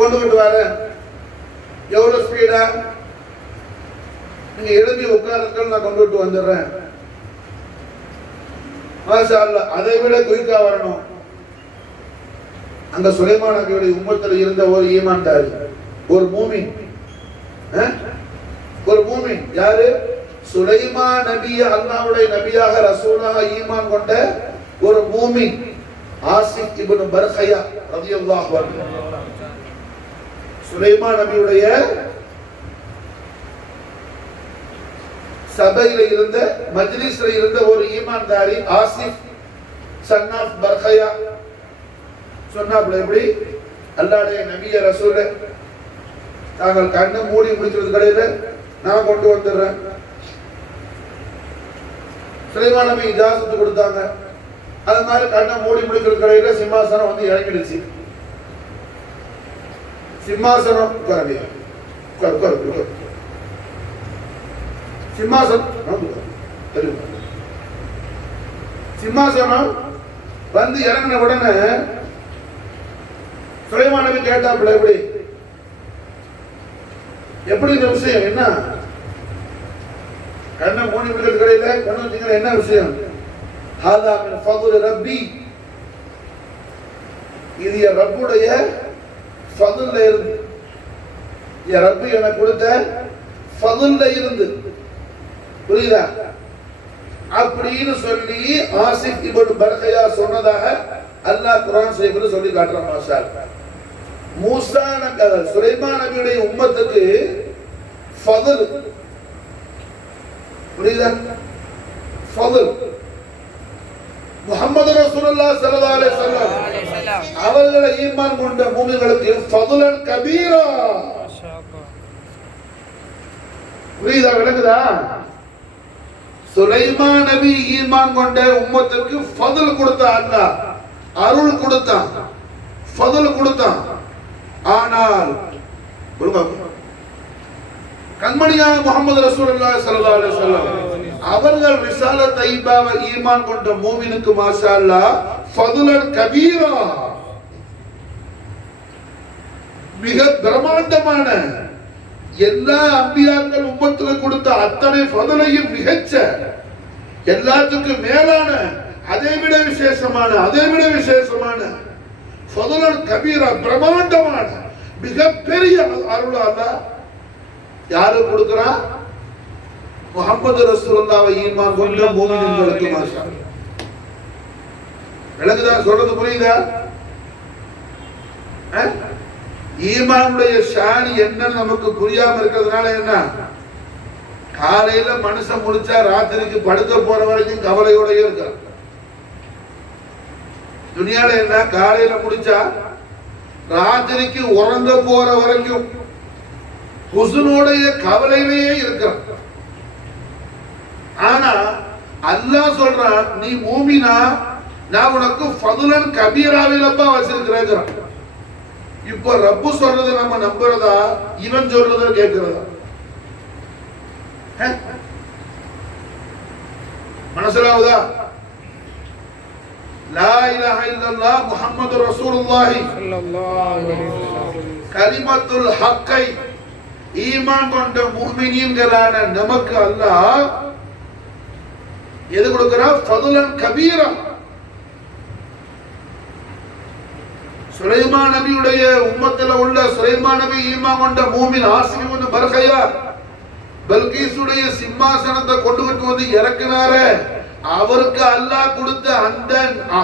கொண்டுகிட்டு வர எவ்வளவு ஸ்பீடா நீங்க எழுதி உட்காருங்கள், நான் கொண்டுகிட்டு வந்துடுறேன். மாஷா அல்லாஹ். அதை விட குயிக்கா வரணும். அங்க சுலைமான் நபியுடைய உம்மத்தில் இருந்த ஒரு ஈமான்தாரி, ஒரு மூமின். ஒரு மூமின் யாரு? சுலைமான் நபிய அல்லாஹ்வுடைய நபியாக ரசூலாக ஈமான் கொண்ட ஒரு மூமின், ஆசிக் இப்னு பர்கயா ரலியல்லாஹு அன்ஹு. சுலைமான் நபியுடைய சபையில இருந்த, மஜ்லிஸ்ல இருந்த ஒரு ஈமான்தாரி ஆசிப் சன் ஆஃப் பர்கயா சொன்னாப்ல, எப்படி அல்லாஹ்வுடைய நபிய ரசூல தாங்கள் கண்ணை மூடி முடிக்கிறது கடையில நான் கொண்டு வந்துடுறேன். சுலைமான் நபி இஜாசத்து கொடுத்தாங்க. அது மாதிரி கண்ணை மூடி முடிக்கிறது கடையில சிம்மாசனம் வந்து இறங்கிடுச்சு. சிம்மாசனம் சிம்மாசனம் வந்து இறங்கின உடனே சுலைமான் நபி கேட்டாப்ல, எப்படி இந்த விஷயம் என்ன? கண்ணை மூடி முடிக்கிறது கடையில கொண்டு வந்தீங்க, என்ன விஷயம்? ஹாதா மின் ஃபضل ரப்பி, இது என் ரப்புடைய ஃபضல்ல இருந்து, என் ரப்பு எனக்கு கொடுத்த ஃபضல்ல இருந்து. புரியுதா? அப்படின்னு சொல்லி ஆசிப் இப்னு பர்கயா சொன்னதாக அல்லாஹ் குர்ஆன் ஷரீஃப்ல சொல்லி காட்டுறான். மாஷா அல்லாஹ். மூசா நபி, சுலைமான் நபியுடைய உம்மத்துக்கு ஃபضல், புரியுதா? ஃபضல். முஹம்மது ரசூலுல்லாஹ் ஸல்லல்லாஹு அலைஹி வஸல்லம் அவர்களை ஈமான் கொண்ட மூமின்களுக்கு ஃபضலன் கபீரா. புரியுதா? விளங்குதா? சுலைமான் நபி ஈமான் கொண்ட உம்மத்துக்கு ஃபضல் கொடுத்தான், அல்லாஹ் அருள் கொடுத்தான், ஃபضல் கொடுத்தான். ஆனால் கண்மணியான முஹம்மது ரசூலுல்லாஹி ஸல்லல்லாஹு அலைஹி வஸல்லம் அவர்கள் ரிசாலத் தைபாவை ஈமான் கொண்ட மூமினுக்கு மாஷா அல்லாஹ் ஃபضலன் கபீரா, மிக பிரம்மாண்டமான, எல்லா அம்பியாக்கள் உம்மத்துக்கு கொடுத்த அத்தனை ஃபضலையும் மிகச்ச, எல்லாத்துக்கும் மேலான, அதைவிட விசேஷமான ஃபضலன் கபீரா, பிரம்மாண்டமான மிகப்பெரிய அருள் அல்லாஹ் யாரு கொடுக்கிறான்? முஹம்மது ரசூலுல்லாஹ்வை ஈமான் கொண்ட மூமின்களுக்கு. மாஷா அல்லாஹ். விளங்குதா? சொல்றது புரியுதா? ஈமானுடைய ஷான் என்னன்னு நமக்கு புரியாம இருக்கிறதுனால என்ன, காலையில மனுஷன் முடிச்சா ராத்திரிக்கு படுக்க போற வரைக்கும் கவலையோட இருக்கிறான். துனியால என்ன, காலையில முடிச்சா ராத்திரிக்கு உறங்க போற வரைக்கும் ஹுஸ்னோடைய கவலையிலேயே இருக்கிறான். ஆனா அல்லாஹ் சொல்றான், நீ மூமினா நான் உனக்கு ஃபضலன் கபீராவிலப்பா வச்சிருக்கிறேன். இப்போ ரப்பு சொல்றது நம்ம நம்புறதா, இவன் சொல்றத கேட்கிறதா? மனசிலாவுதா? லா இலாஹ இல்லல்லாஹ் முஹம்மது ரசூலுல்லாஹி ஸல்லல்லாஹு அலைஹி வஸல்லம் கலிமத்துல் ஹக்கை ஈமான் கொண்ட முஃமினீன்களான நமக்கு அல்லாஹ் எது கொடுக்கிறான்? ஃபضலன் கபீரா. சுலைமான் நபியுடைய உம்மத்துல உள்ள சுலைமான் நபி ஈமான் கொண்ட மூமின் ஆசிப் இப்னு பர்கயா பல்கீசுடைய சிம்மாசனத்தை கொண்டுகிட்டு வந்து இறக்கினாரே, அவருக்கு அல்லாஹ் கொடுத்த அந்த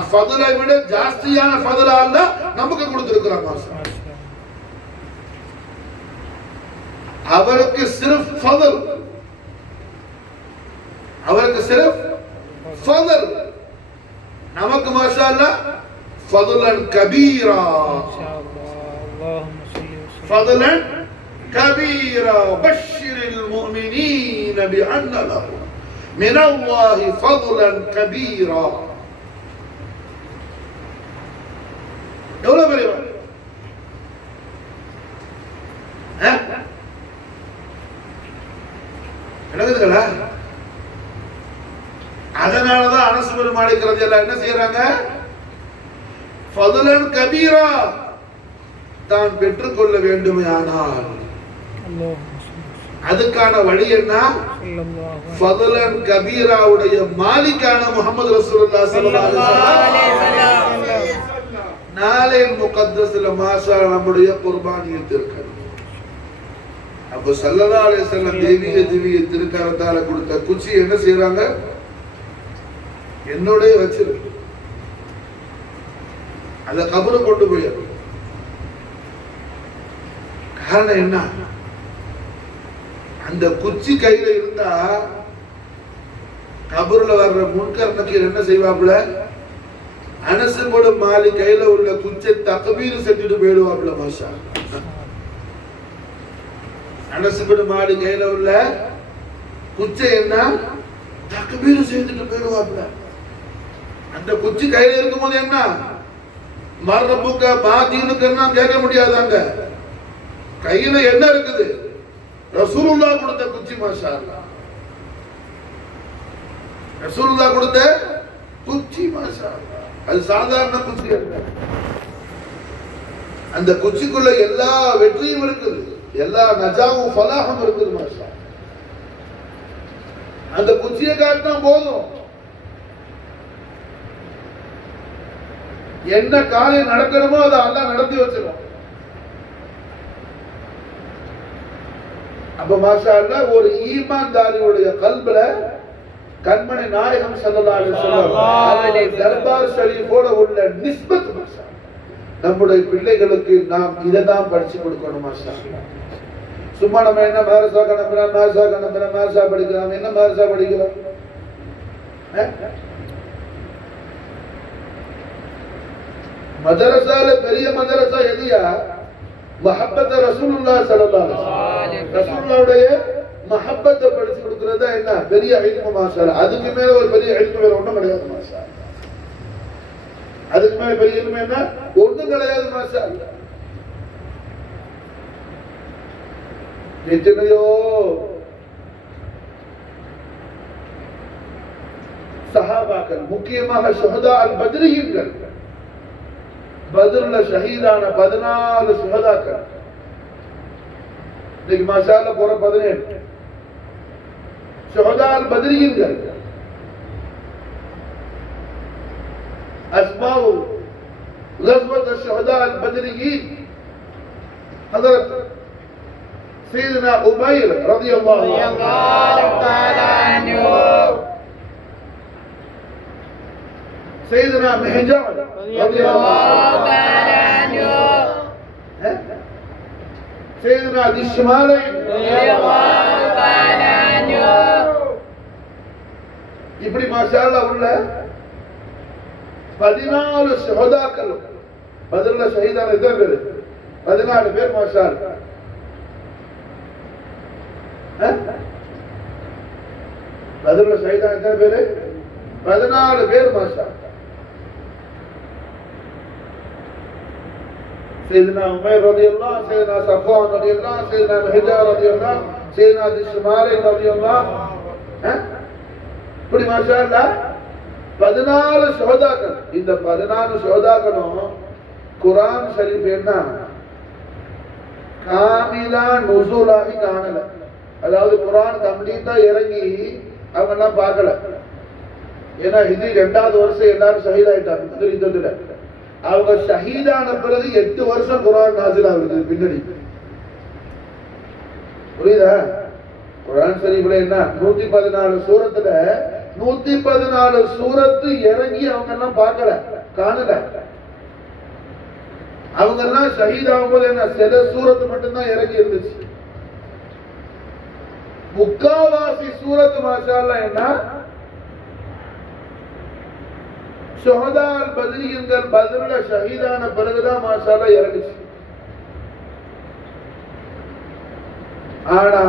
ஃபضலை விட ஜாஸ்தியான ஃபضல அல்லாஹ் நமக்கு கொடுத்திருக்கிறான். அவருக்கு சிர்ஃப் ஃபضல், அவருக்கு சிர்ஃப் ஃபضல், நமக்கு மாஷா அல்லாஹ் ஃபضலன் கபீரா, ஃபضலன் கபீரா. பஷ்ஷிரில் முஃமினீன பிஅன்ன லஹும் மினல்லாஹி ஃபضலன் கபீரா. எவ்வளவு பெரிய நடக்குதுங்களா? அதனாலதான் அனஸ் பின் மாலிக் ரலியல்லாஹு அன்ஹு என்ன செய்யறாங்க? ஃபضலன் கபீரா, தான் பெற்றுக்கொள்ள வேண்டுமே ஆனால் அதுக்கான வழி என்ன? ஃபதுலன் கபீராவுடைய மாலிக்கான முஹம்மது ரசூலுல்லாஹி ஸல்லல்லாஹு அலைஹி வஸல்லம் நாளை முகத்தஸ்ல மாஷா நம்முடைய குர்பானியத் இருக்கிறது. அப்ப ஸல்லல்லாஹு அலைஹி வஸல்லம் தேவிய திருக்கரத்தால கொடுத்த குச்சி என்ன செய்றாங்க? என்னோட வச்சிரு, அத கபரு கொண்டு போயிரு. காரணம் என்ன? அந்த குச்சி கையில இருந்தா கபூர்ல வர்ற முன்கர் நக்கீர் என்ன செய்வாப்புல? அனஸ் இப்னு மாலிக் கையில உள்ள குச்சை தக்பீர் செஞ்சுட்டு போயிடுவாப்புல. மாஷா அனஸ் இப்னு மாலிக் கையில உள்ள குச்சை என்ன தக்பீர் செஞ்சுட்டு போயிடுவாப்புல. அந்த குச்சி கையில இருக்கும்போது என்ன மர்ரபுக்க பாதீனுக்குன்னா கேட்க முடியாதாங்க. கையில என்ன இருக்குது? ரசூலுல்லாஹ் கொடுத்த குச்சி. மாஷா அல்லாஹ், ரசூலுல்லாஹ் கொடுத்த குச்சி. மாஷா அல்லாஹ், அது சாதாரண குச்சி அல்ல. அந்த குச்சிக்குள்ள எல்லா வெற்றியும் இருக்குது, எல்லா நஜாவும் ஃபலாஹும் இருக்குது. மாஷா, அந்த குச்சியை காட்டினா போதும், என்ன காரியம் நடக்கணுமோ அதை அல்லாஹ் நடத்தி வச்சிருவோம். அப்ப மாஷா அல்லாஹ் ஒரு ஈமான்தாரியுடைய கல்புல கண்மணி நாயகம் ஸல்லல்லாஹு அலைஹி வஸல்லம் தர்பார் ஷரீஃபோட உள்ள நிஸ்பத். மாஷா நம்முடைய பிள்ளைகளுக்கு நாம் இதை தான் படிச்சு கொடுக்கணும். மாஷா சும்மா நம்ம என்ன மதரசா கணக்குறோம், மதரசா படிக்கிறோம், என்ன மதரசா படிக்கிறோம்? மதரசால பெரிய மதரசா எதியா? மஹப்பத் ரசூலுல்லாஹி ஸல்லல்லாஹு அலைஹி வஸல்லம், ரசூலுல்லாஹ்வுடைய மஹப்பத்தை படிச்சு கொடுக்கிறதா என்ன பெரிய இல்மு. மாஷா அல்லாஹ், அதுக்கு மேல ஒரு பெரிய இல்மு வேற ஒண்ணும் கிடையாது. மாஷா அல்லாஹ், அதுக்கு மேல பெரிய இல்மு என்ன ஒண்ணும் கிடையாது. மாஷா அல்லாஹ், எத்தனையோ சஹாபாக்கள், முக்கியமாக ஷுஹதா அல் பத்ரியீன்கள், பத்ர்ல ஷஹீதான 14 சுஹதாக்கள். இன்னைக்கு மாஷா அல்லாஹ் போற 17 ஷுஹதா அல் பத்ரியீன்கள். அஸ்மாஉ غزوة الشهداء البدريين حضرت سيدنا عمير رضي الله تعالى عنه، سيدنا محجان رضي الله تعالى عنه، سيدنا ذي الشمالين رضي الله تعالى عنه. இப்படி மாஷா அல்லாஹ் உள்ள 14 ஷஹதாக்கள். பத்ர்ல ஷஹீதான எத்தனை பேர்? 14 பேர். மாஷா அல்லாஹ், பத்ர்ல ஷஹீதான எத்தனை பேர்? 14 பேர். மாஷா அல்லாஹ், سيدنا عمير رضي الله، سيدنا صفوان رضي الله، سيدنا محجان رضي الله، سيدنا ذي الشمالين رضي الله. இப்படி மாஷா அல்லாஹ் 14 ஷஹதாக்கள். இந்த 14 ஷஹதாக்களும் குர்ஆன் ஷரீஃப் என்ன காமிலா நுஸூலாகி காணல. அதாவது குர்ஆன் கம்ப்ளீட்டா இறங்கி அவங்க எல்லாம் பார்க்கல. ஏன்னா ஹிஜ்ரி 2வது வருஷம் எல்லாரும் ஷஹீத் ஆயிட்டாங்க பத்ர் யுத்தத்துல. அவங்க ஷஹீதான பிறகு 8 வருஷம் குர்ஆன் நாஸில் ஆகுது பின்னாடி. புரியுதா? குர்ஆன் ஷரீஃப்ல என்ன 114 சூரத்துல 114 சூரத்து இறங்கி அவங்க எல்லாம் பார்க்கல, காணல. அவங்க எல்லாம் ஷஹீத் ஆகும்போது என்ன சில சூரத்து மட்டும்தான் இறங்கி இருந்துச்சு. முக்காவாசி சூரத்து மாஷா அல்லாஹ் என்ன ஷுஹதா அல் பத்ரியீன்கள் பத்ர்ல ஷஹீதான பிறகுதான் மாஷா அல்லாஹ் இறங்குச்சு. ஆனா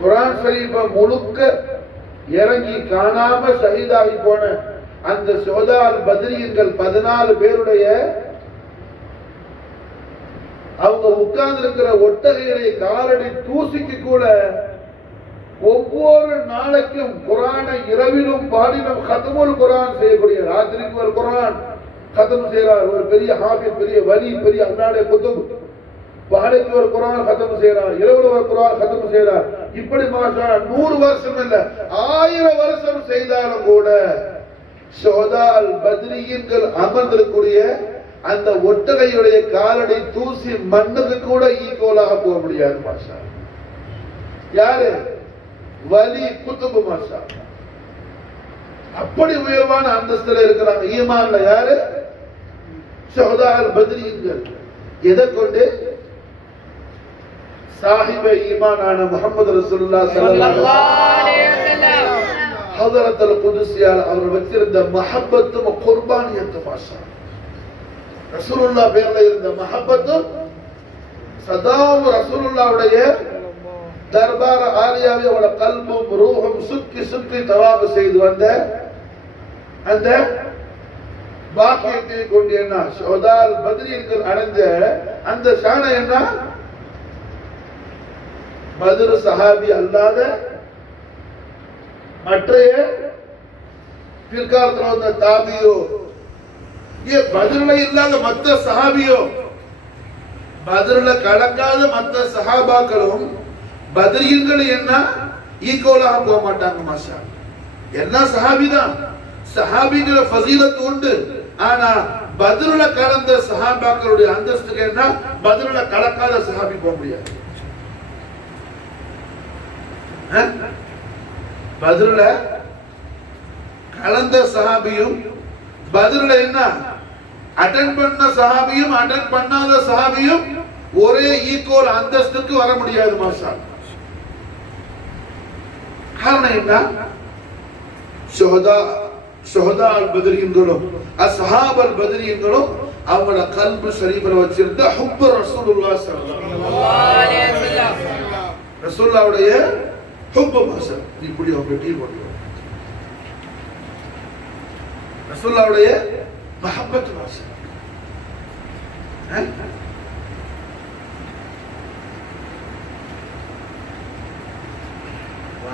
குர்ஆன் ஷரீஃப முழுக்க இறங்கி காணாம ஷஹீதாகி போன அந்த ஷுஹதா அல் பத்ரியீன்கள் 14 பேருடைய அவங்க உட்கார்ந்து இருக்கிற ஒட்டகையுடைய காலடி தூசிக்கு கூட ஒவ்வொரு நாளைக்கும் குர்ஆனை இரவிலும் பாடிலும் கத்முல் குர்ஆன் செய்யக்கூடிய, ராத்திரிக்கு ஒரு குர்ஆன் खत्म செய்றார். ஒரு பெரிய ஹாஃபிஸ், பெரிய வலி, பெரிய அல்லாஹ்வுடைய குதுப். பஹருக்கு ஒரு குர்ஆன் खत्म செய்றார், இரவுல ஒரு குர்ஆன் खत्म செய்றார். இப்படி மாஷா 100 வருஷம் இல்ல 1000 வருஷம் செய்தாலும் கூட ஷுஹதால் பத்ரியீன்கள் அமர்ந்திருக்கக்கூடிய அந்த ஒட்டகையுடைய காலடி தூசி மண்ணுக்கு கூட ஈக்குவலாக போக முடியாது மாஷா. யாரு? வலி குதுப் மாஷா. அப்படி உயர்வான அந்தஸ்துல இருக்கிறாங்க ஈமான்ல. யாரு? ஷுஹதால் பத்ரியீன்கள். எதை கொண்டு? சாஹிபே ஈமானான முஹம்மது ரசூலுல்லாஹ் ஸல்லல்லாஹு அலைஹி வஸல்லம் ஹதரத்துல் குதுஸியால் அவர் வச்சிருந்த மஹப்பத்தும் குர்பானியத்தும் மாஷா. ரசூலுல்லாஹ் பேர்ல இருந்த மஹப்பத்தும் சதாவும் ரசூலுல்லாஹ்வுடைய தர்பார் ஆலியாவை அவட கல்பும் ரூஹும் சுற்றி சுற்றி தவாப் செய்து வந்த அந்த பாக்கியத்தை கொண்டு என்ன ஷுஹதால் பத்ரியீன்கள் அடைஞ்ச அந்த ஷான என்ன? பத்ர் சஹாபி அல்லாத மற்றைய பிற்காலத்தில் வந்த தாபியோ, பத்ர்ல இல்லாத மற்ற சஹாபியோ, பத்ர்ல கலக்காத மற்ற சஹாபாக்களும் பத்ரியீன்கள் என்ன ஈக்குவலாக போக மாட்டாங்க மாஷா. எல்லாம் சஹாபி தான், சஹாபிங்கிற ஃபஸீலத் உண்டு. ஆனா பத்ர்ல கலந்த சஹாபாக்களுடைய அந்தஸ்துக்கு என்ன பத்ர்ல கலக்காத சஹாபி போக முடியாது. பத்ர்ல கலந்த சஹாபியும் பத்ர்ல என்ன அட்டெண்ட் பண்ண சஹாபியும் அட்டெண்ட் பண்ணாத சஹாபியும் ஒரே ஈக்குவல் அந்தஸ்துக்கு வர முடியாது மாஷா. காரணம் என்ன? ஷுஹதால் பத்ரியீன்களும் அஸ்ஹாபல் பத்ரியீன்களும் அவங்களோட கல்பு ஷரீஃப்ல வச்சிருந்த ஹுப் ரசூலுல்லாஹ் ஸல்லல்லாஹு அலைஹி வஸல்லம். ரசூலுல்லாஹ்வுடைய ஹுப் மாஷா. இப்படி ஒரு டீ போடுங்க. ரசூலுல்லாஹ்வுடைய மஹப்பத் மாஷா.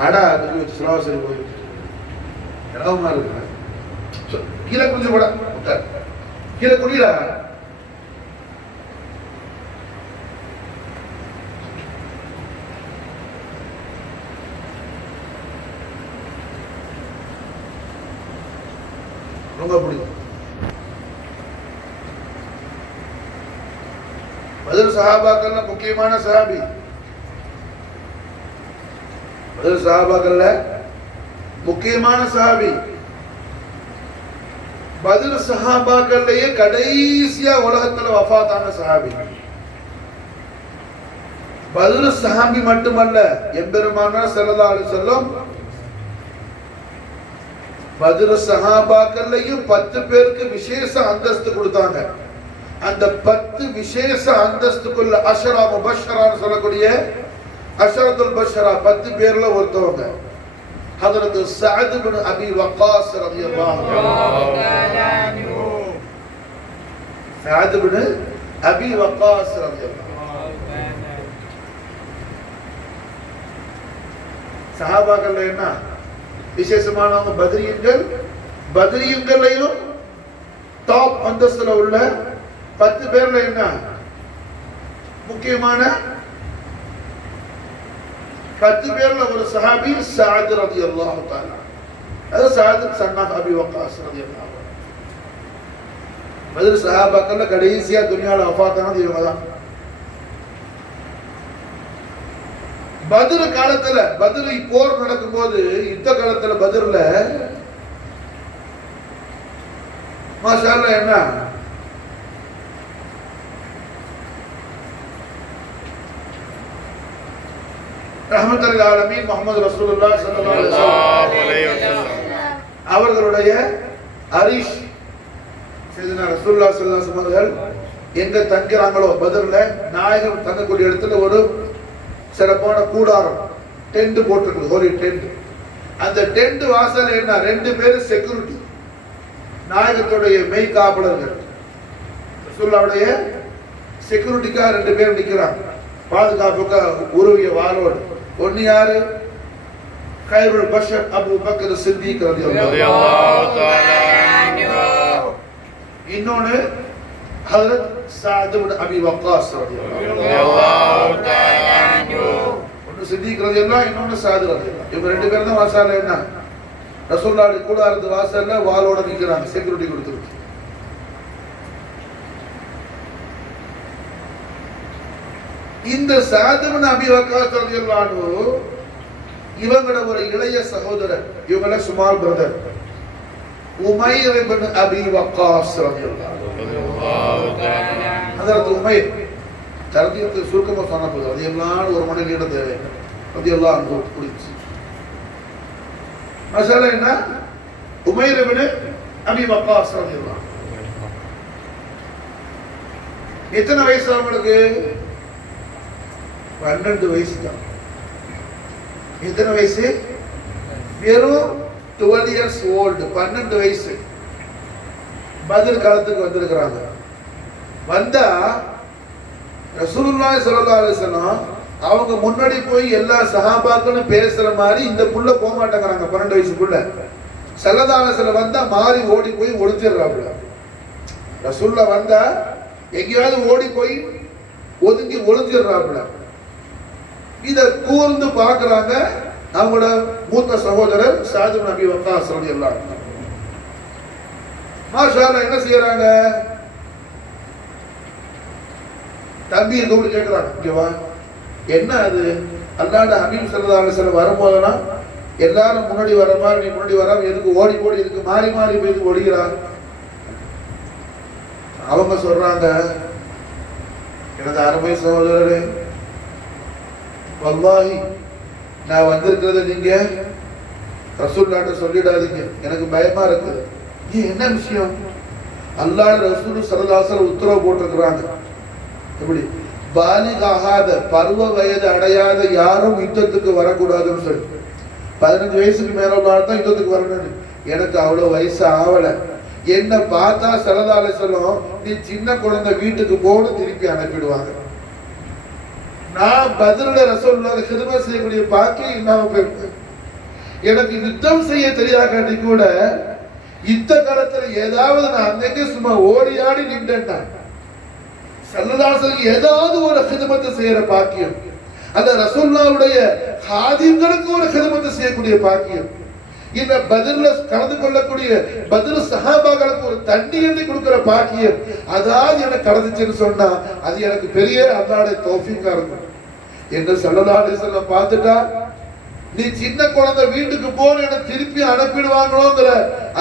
ஆடா அதுக்கு வச்சு சுலாவசரி போயிட்டு இடமா இருக்கு. கீழே குடிச்சு போட கீழே குடிடா. ரொம்ப பிடிக்கும். பத்ர் சஹாபாக்கள்ல முக்கியமான சஹாபி. பத்ர் சஹாபாக்கள்ல முக்கியமான சஹாபி. பத்ர் சஹாபாக்கள்லயே கடைசியா உலகத்துல வஃபாத்தான சஹாபி. பத்ர் சஹாபி மட்டுமல்ல, எம்பெருமானார் ஸல்லல்லாஹு அலைஹி வஸல்லம் பத்ர் சஹாபாக்கள்லயும் 10 பேருக்கு விசேஷ அந்தஸ்து கொடுத்தாங்க. அந்த 10 விசேஷ அந்தஸ்துக்குள்ள அஷரா முபஷ்ஷரான்னு சொல்லக்கூடிய அஷரத்துல் பஷ்ஷரா 10 பேர்ல ஒருத்தவங்க ஹஜ்ரத் சஅத் இப்னு அபி வக்காஸ் ரலியல்லாஹு அன்ஹு. சஅத் இப்னு அபி வக்காஸ் ரலியல்லாஹு அன்ஹு. சஹாபாக்கள் என்ன விசேஷமானவங்க? பத்ரியீன்கள். பத்ரியீன்களையும் டாப் அந்தஸ்துல உள்ள 10 பேர்ல என்ன முக்கியமான 10 பேர்ல ஒரு சஹாபி சஅத் ரலியல்லாஹு தஆலா. அது சஅத் சன் ஆஃப் அபி வக்காஸ் ரலியல்லாஹு அன்ஹு. பத்ர் சஹாபாக்கள்ல கடைசியா துனியால வஃபாத்தானது இவங்க தான். பத்ர் காலத்துல பத்ர் போர் நடக்கும்போது யுத்த காலத்துல பத்ர்ல மாஷா அல்லாஹ் என்ன ரஹ்மத்துல் ஆலமீன் முஹம்மது ரசூலுல்லாஹ் ஸல்லல்லாஹு அலைஹி வஸல்லம் அவர்களுடைய அரிஷ் சையதுனா ரசூலுல்லாஹ் ஸல்லல்லாஹு அலைஹி வஸல்லம் எங்க தங்குறாங்களோ பத்ர்ல நாயகம் தங்கக்கூடிய இடத்துல ஒரு சிறப்பான கூடாரம் டென்ட் போட்டுருக்கு. ஒரு டென்ட். அந்த டென்ட் வாசல் என்ன 2 பேர் செக்யூரிட்டி, நாயகத்துடைய மெய் காவலர்கள். ரசூலுல்லாஹ்வுடைய செக்யூரிட்டிக்கா 2 பேர் நிக்கிறாங்க பாதுகாப்புக்கு உருவிய வாளோடு. ஒன்னு யாரு? கைருல் பஷர் அபூ பக்கர் சித்திக் ரலியல்லாஹு தஆலா அன்ஹு. இன்னொன்னு ஹஜ்ரத் சஅத் இப்னு அபி வக்காஸ் ரலியல்லாஹு தஆலா அன்ஹு. ஒன்னு சித்திக் ரலியல்லாஹு, இன்னொன்னு சஅத் ரலியல்லாஹு. இவங்க ரெண்டு பேரும் தான் வாசல்ல என்ன ரசூலுல்லாஹி கூடாரத்து வாசல்ல வாளோட நிக்கிறாங்க, செக்யூரிட்டி கொடுத்துருக்கு. இந்த சஅத் இப்னு அபி வக்காஸ் ரலியல்லாஹு அன்ஹு இவங்களோட ஒரு இளைய சகோதரர், இவங்கள சுமால் பிரதர் உமைர் இப்னு அபி வக்காஸ் ரலியல்லாஹு தஆலா. ஹஜ்ரத் உமைர் தர்ஜீத்தை சுருக்கமா சொன்ன போது அது எல்லாம் ஒரு மணி நேரம் தேவை. ரலியல்லாஹு அன்ஹு புரிஞ்சு மசாலா என்ன? உமைர் இப்னு அபி வக்காஸ் ரலியல்லாஹு. எத்தனை வயசு அவங்களுக்கு? 12 வயசு தான். எத்தனை வயசு? வெறும் 12 years old, 12 வயசு. பத்ர் காலத்துக்கு வந்திருக்கிறாங்க. வந்தா ரசூலுல்லாஹி ஸல்லல்லாஹு அலைஹி வஸல்லம் அவங்க முன்னாடி போய் எல்லா சஹாபாக்களும் பேசுற மாதிரி இந்த புள்ள போக மாட்டேங்கிறாங்க. 12 வயசு புள்ள ஸல்லல்லாஹு அலைஹி வஸல்லம் வந்தா மாறி ஓடி போய் ஒளிஞ்சிடுறாங்க. ரசூலுல்லாஹ் வந்தா எங்கேயாவது ஓடி போய் ஒதுங்கி ஒளிஞ்சிடுறாங்க. இத கூர்ந்து பார்க்கறாங்க அவங்களோட மூத்த சகோதரர் சஅத் இப்னு அபி வக்காஸ் ரலியல்லாஹு அன்ஹு. மாஷாஅல்லாஹ் என்ன செய்யறாங்க? தம்பியை கூப்பிட்டு கேட்கிறாங்க, இங்க வா, என்ன அது? அல்லாஹ்வுடைய ஹபீப் ஸல்லல்லாஹு அலைஹி வஸல்லம் வரும்போதெல்லாம் எல்லாரும் முன்னாடி வர மாதிரி நீ முன்னாடி வராம எதுக்கு ஓடி ஓடி இதுக்கு மாறி மாறி போய் ஓடுகிறார்? அவங்க சொல்றாங்க, எனது அருமை சகோதரரே, வல்லாஹி நான் வந்திருக்கிறத நீங்க ரசூலுல்லாஹ்ட்ட சொல்லிடாதீங்க, எனக்கு பயமா இருக்குது. என்ன விஷயம்? அல்லாஹ் ரசூல் ஸல்லல்லாஹு அலைஹி வஸல்லம் உத்தரவு போட்டிருக்கிறாங்க, எப்படி பாலிகாகாத பருவ வயது அடையாத யாரும் யுத்தத்துக்கு வரக்கூடாதுன்னு சொல்லி. 15 வயசுக்கு மேல தான் யுத்தத்துக்கு வரணும். எனக்கு அவ்வளவு வயசு ஆவல. என்ன பார்த்தா ஸல்லல்லாஹு அலைஹி வஸல்லம் நீ சின்ன குழந்தை வீட்டுக்கு போன்னு திருப்பி அனுப்பிடுவாங்க. நான் பத்ர்ல ரசூலுல்லாஹ்வுக்கு ஹிதமத் செய்யக்கூடிய பாக்கியம் இல்லாம போயிருக்கு. எனக்கு யுத்தம் செய்ய தெரியாட்டி கூட யுத்த காலத்துல ஏதாவது நான் அன்னைக்கு சும்மா ஓடி ஆடி நின்றேன்னா ஸல்லல்லாஹு அலைஹி வஸல்லம் ஏதாவது ஒரு ஹிதமத்தை செய்யற பாக்கியம், அந்த ரசூலுல்லாஹ்வுடைய ஹாதிம்களுக்கு ஒரு ஹிதமத்தை செய்யக்கூடிய பாக்கியம், இந்த பத்ர்ல கலந்து கொள்ளக்கூடிய பத்ர் சஹாபாக்களுக்கு ஒரு தண்ணி எண்ணி கொடுக்கிற பாக்கியம் அதாவது எனக்கு கடந்துச்சுன்னு சொன்னா அது எனக்கு பெரிய அல்லாஹ்வுடைய தௌஃபீக்கா இருக்கும் என்று ஸல்லல்லாஹு அலைஹி வஸல்லம் பார்த்துட்டா நீ சின்ன குழந்தை வீட்டுக்கு போன என்ன திருப்பி அனுப்பிடுவாங்களோங்கிற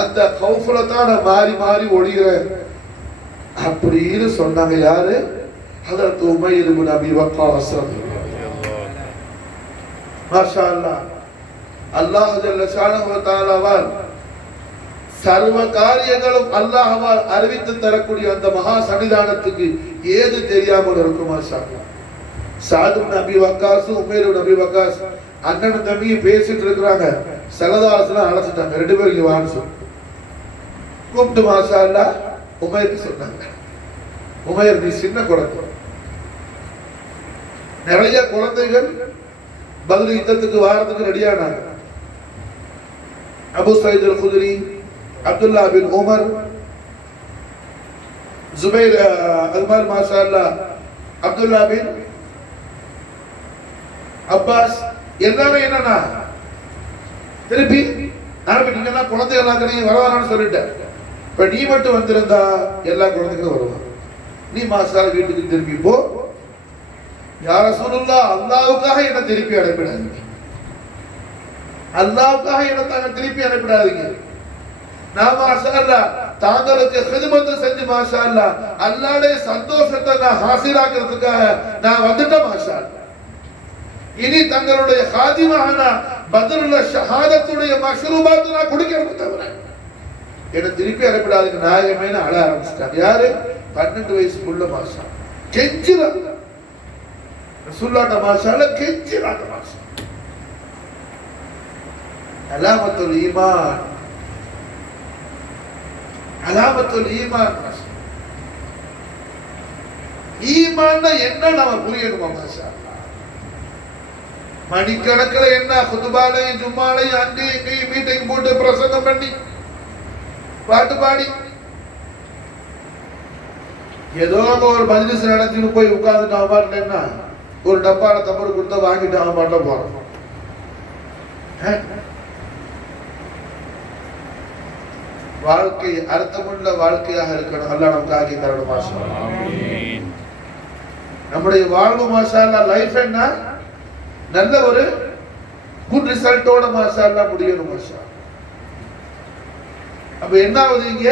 அந்த கௌஃப்ல தான் நான் மாறி மாறி ஒளிகிறேன் அப்படின்னு சொன்னாங்க. யாரு? ஹஜ்ரத் உமைர் இப்னு அபி வக்காஸ் மாஷா அல்லாஹ். அல்லாஹ் ஜல்ல ஷானஹு வ தஆலாவால் சர்வ காரியங்களும் அல்லாஹ்வால் அறிவித்து தரக்கூடிய அந்த மகா சன்னிதானத்துக்கு ஏது தெரியாமல் இருக்கும். மாஷா அல்லாஹ். சஅத் இப்னு அபி வக்காஸ் உமைர் இப்னு அபி வக்காஸ் அண்ணன் தம்பி பேசிட்டு இருக்கிறாங்க. ஸல்லல்லாஹு அலைஹி வஸல்லம் அழைச்சிட்டாங்க, 2 பேரும் இங்க வான்னு சொல்லி கூப்பிட்டு மாஷா அல்லாஹ் உமைருக்கு சொன்னாங்க, உமைர் நீ சின்ன குழந்தை, நிறைய குழந்தைகள் பத்ர் யுத்தத்துக்கு வாரத்துக்கு ரெடியானாங்க. அபு சயீத் அல் குத்ரி, அப்துல்லா பின் உமர், ஜுபைர் அல்மார் மாஷா அல்லாஹ், அப்துல்லா பின் அப்பாஸ் எல்லாரும் என்னன்னா திருப்பி நீங்க குழந்தை எல்லாம் கிடையாது வரவாரான்னு சொல்லிட்டேன். இப்ப நீ மட்டும் வந்திருந்தா எல்லா குழந்தைகளும் வருவாங்க. நீ மாசால வீட்டுக்கு திரும்பி போ. யா ரசூலுல்லாஹ் அல்லாஹ்வுக்காக என்ன திருப்பி அனுப்பிடாதீங்க, அல்லாஹ்வுக்காக என்ன திருப்பி அனுப்பிடாதீங்க. நான் மாஷா அல்லாஹ் தாங்களுக்கு ஹிதமத் செஞ்சு மாஷா அல்லாஹ் அல்லாஹ்வுடைய சந்தோஷத்தை நான் ஹாசிலாக்கிறதுக்காக நான் வந்துட்டேன். மாஷா அல்லாஹ் இனி தங்களுடைய ஹாதிமான பத்ருல ஷஹாதத்துடைய மஷ்ரூபாத் நான் குடிக்கிறது தவிர என்ன திருப்பி அனுப்பிடாதுக்கு நாயகமே அழ ஆரம்பிச்சிட்டாங்க. யாரு? 12 வயசுக்குள்ள மாஷா கெஞ்சிராங்க ரசூலுல்லாஹ் மாஷால கெஞ்சிராங்க. மாஷா அலாமத்துல் ஈமான், அலாமத்துல் ஈமான். ஈமான் என்ன நாம புரியணுமா? மாஷா மணிக்கணக்கில் என்ன குதுபாலையும் ஜும்மாலையும் அங்கேயும் இங்கேயும் மீட்டிங் போட்டு பிரசங்கம் பண்ணி பாட்டு பாடி ஏதோ ஒரு மஜ்லிஸ் நடத்திட்டு போய் உட்கார்ந்துட்டு அவன் பாட்டுலன்னா ஒரு டப்பால தம்பர் கொடுத்தா வாங்கிட்டு அவன் பாட்ட போறான். வாழ்க்கை அர்த்தமுள்ள வாழ்க்கையாக இருக்கணும். அல்லாஹ் நமக்கு ஆக்கி தரணும் மாஷா அல்லாஹ். நம்முடைய வாழ்வு மாஷா அல்லாஹ் லைஃப் என்ன நல்ல ஒரு குட் ரிசல்ட்டோட மாஷா அல்லாஹ் முடியணும் மாஷா. அப்ப என்ன ஆகுது இங்க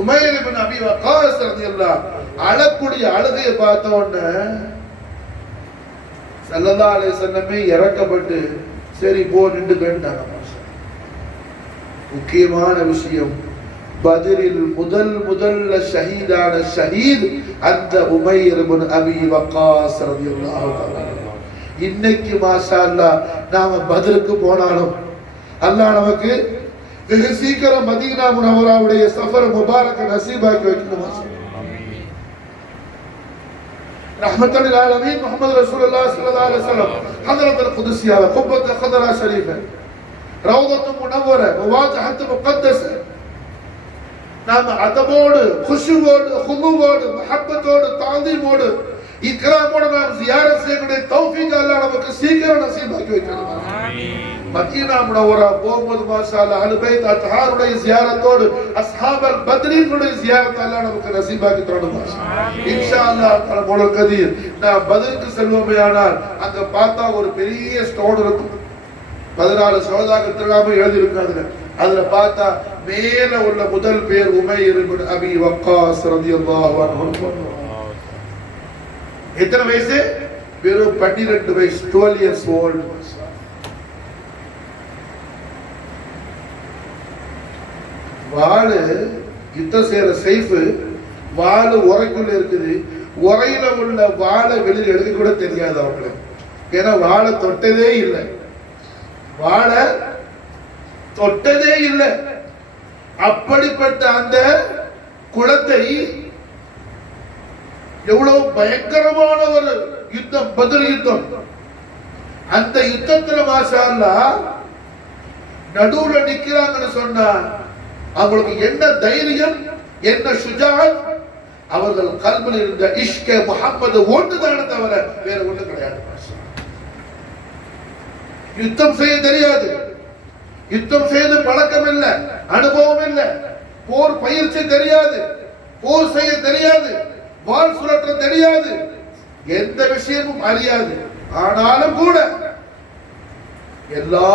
உமைர் இப்னு அபி வக்காஸ் ரலியல்லாஹு அழக்கூடிய அழுகையை பார்த்த உடனே ஸல்லல்லாஹு அலைஹி வஸல்லமே இறக்கப்பட்டு சரி போ நின்றுக்கண்டாங்க. முக்கியமான விஷயம் பத்ரில் முதல்ல ஷஹீதான ஷஹீத் அந்த உமைர் இப்னு அபி வக்காஸ் ரலியல்லாஹு தஆலா. இன்னைக்கு மாஷா அல்லாஹ் நாம பத்ருக்கு போனாலும் அல்லாஹ் நமக்கு வெகு சீக்கிரம் மதீனா முனவராவுடைய சஃபர் முபாரக் நசீபாக்கி வைக்கணும் மாஷா அல்லாஹ். ரஹ்மத்துல் லில் ஆலமீன் முஹம்மது ரசூலுல்லாஹ் ஸல்லல்லாஹு அலைஹி வஸல்லம் ஹஜ்ரத்துல் குத்ஸியா குப்பத் கதரா ஷரீஃபா ரௌதத்துல் முனவ்வரா முவாஜஹத்து முகத்தஸா நாம அதபோடு குஷுவோடு ஹுதுவோடு மஹப்பத்தோடு தாதீமோடு இக்ராமோடு நாம் ஜியாரத் செய்யக்கூடிய தௌஃபீக் அல்லாஹ் நமக்கு சீக்கிரம் நசீபாக்கி வைக்கணும். ஆமீன். மதீனா முனவ்வரா போகும்போது மாஷா அல்லாஹ் அஹ்லு பைத் அத்ஹாருடைய ஜியாரத்தோடு அஸ்ஹாபல் பத்ரீனுடைய ஜியாரத் அல்லாஹ் நமக்கு நசீபாக்கி தரணும் மாஷா அல்லாஹ். இன்ஷா அல்லாஹ் தஆலா மௌலல் கதீர் நான் பத்ருக்கு செல்வோமேயானால் அங்க பார்த்தா ஒரு பெரிய ஸ்டோன் இருக்கும். 14 ஷஹதாக்கள் திருநாமம் எழுதி இருக்காங்க. அதுல பார்த்தா மேல உள்ள முதல் பேர் உமைர் இப்னு அபி வக்காஸ் ரலியல்லாஹு அன்ஹு. எத்தனை வயசு? வெறும் 12 வயசு, 12 years old. வாளு யுத்தம் செய்யற சைஃப் வாளு உரைக்குள்ள இருக்குது. உரையில உள்ள வாளை வெளியில் எடுக்க கூட தெரியாது அவங்களுக்கு. ஏன்னா வாளை தொட்டதே இல்லை, வாளை தொட்டதே இல்லை. அப்படிப்பட்ட அந்த குளத்தை எவ்வளவு பயங்கரமான ஒரு யுத்தம், பத்ர் யுத்தம். அந்த யுத்தத்துல மாஷா அல்லாஹ் நடுவுல நிக்கிறாங்கன்னு சொன்னா அவங்களுக்கு என்ன தைரியம், என்ன ஷுஜாஅத், அவர்கள் கல்பில் இருந்த இஷ்கே முஹம்மது ஒன்றுதானே தவிர வேற ஒன்று கிடையாது. யுத்தம் செய்ய தெரியாது, யுத்தம் செய்து பழக்கம் இல்லை, அனுபவம் இல்லை, போர் பயிற்சி தெரியாது, போர் செய்ய தெரியாது, வாள் சுழற்ற தெரியாது, எந்த விஷயமும் அறியாது. ஆனாலும் கூட எல்லா